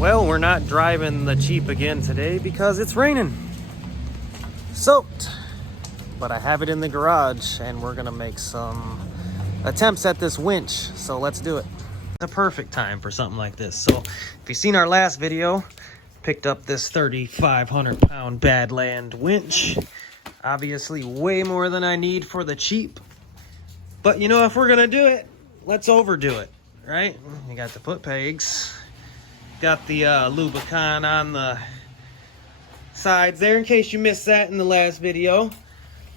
Well, we're not driving the Cheep again today because it's raining. Soaked. But I have it in the garage and we're gonna make some attempts at this winch. So let's do it. The perfect time for something like this. So if you've seen our last video, picked up this 3,500 pound Badland winch. Obviously way more than I need for the Cheep. But you know, if we're gonna do it, let's overdo it, right? You got the foot pegs. Got the Lubicon on the sides there in case you missed that in the last video.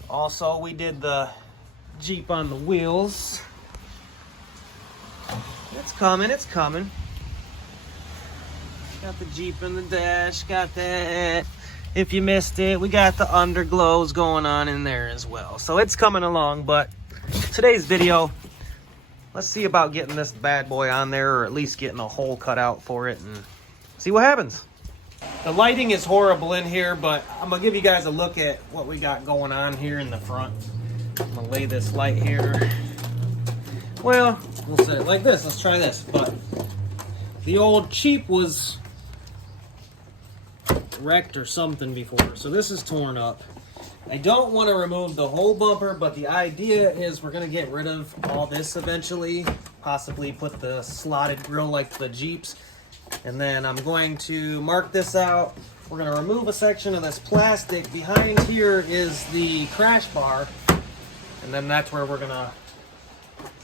Also, we did the Jeep on the wheels. It's coming, it's coming. Got the Jeep in the dash, got that. If you missed it, we got the underglows going on in there as well. So it's coming along, but today's video, let's see about getting this bad boy on there, or at least getting a hole cut out for it and see what happens. The lighting is horrible in here, but I'm gonna give you guys a look at what we got going on here in the front. I'm gonna lay this light here. Well, we'll say it like this. Let's try this. But the old Cheep was wrecked or something before, so this is torn up. I don't want to remove the whole bumper, but the idea is we're going to get rid of all this eventually, possibly put the slotted grille like the Jeeps, and then I'm going to mark this out. We're going to remove a section of this plastic. Behind here is the crash bar, and then that's where we're going to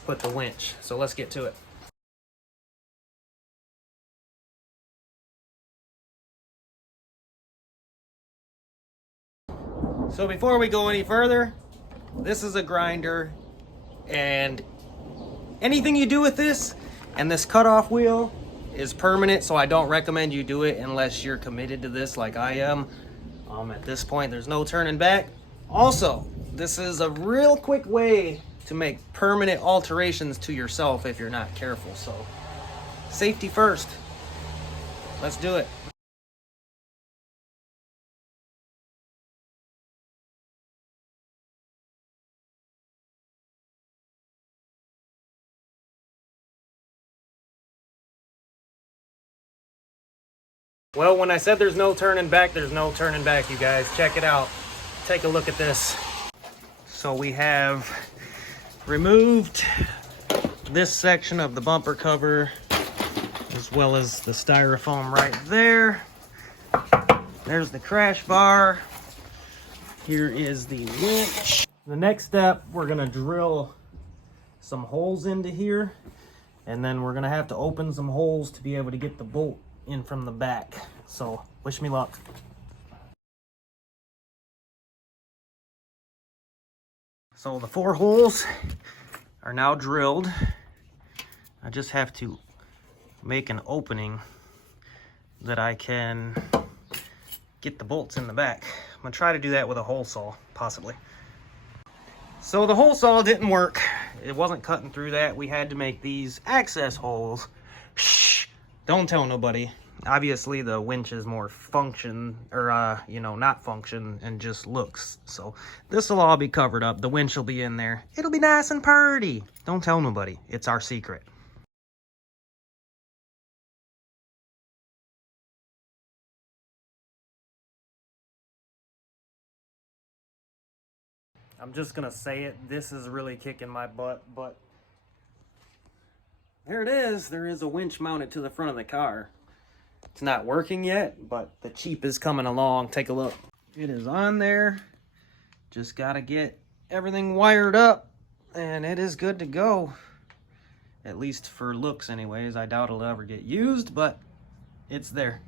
put the winch. So let's get to it. So before we go any further, this is a grinder, and anything you do with this and this cutoff wheel is permanent, so I don't recommend you do it unless you're committed to this like I am. At this point, there's no turning back. Also, this is a real quick way to make permanent alterations to yourself if you're not careful. So safety first. Let's do it. Well, when I said there's no turning back, there's no turning back, you guys. Check it out. Take a look at this. So we have removed this section of the bumper cover, as well as the styrofoam right there. There's the crash bar. Here is the winch. The next step, we're gonna drill some holes into here, and then we're gonna have to open some holes to be able to get the bolt in from the back. So wish me luck. So the 4 holes are now drilled. I just have to make an opening that I can get the bolts in the back. I'm gonna try to do that with a hole saw, possibly. So the hole saw didn't work. It wasn't cutting through that. We had to make these access holes. Shh, don't tell nobody. Obviously the winch is more function, or you know, not function and just looks. So this will all be covered up. The winch will be in there. It'll be nice and purty. Don't tell nobody. It's our secret. I'm just gonna say it. This is really kicking my butt, but there it is. There is a winch mounted to the front of the car. It's not working yet, but the Cheep is coming along. Take a look. It is on there. Just gotta get everything wired up, and it is good to go. At least for looks anyways. I doubt it'll ever get used, but it's there.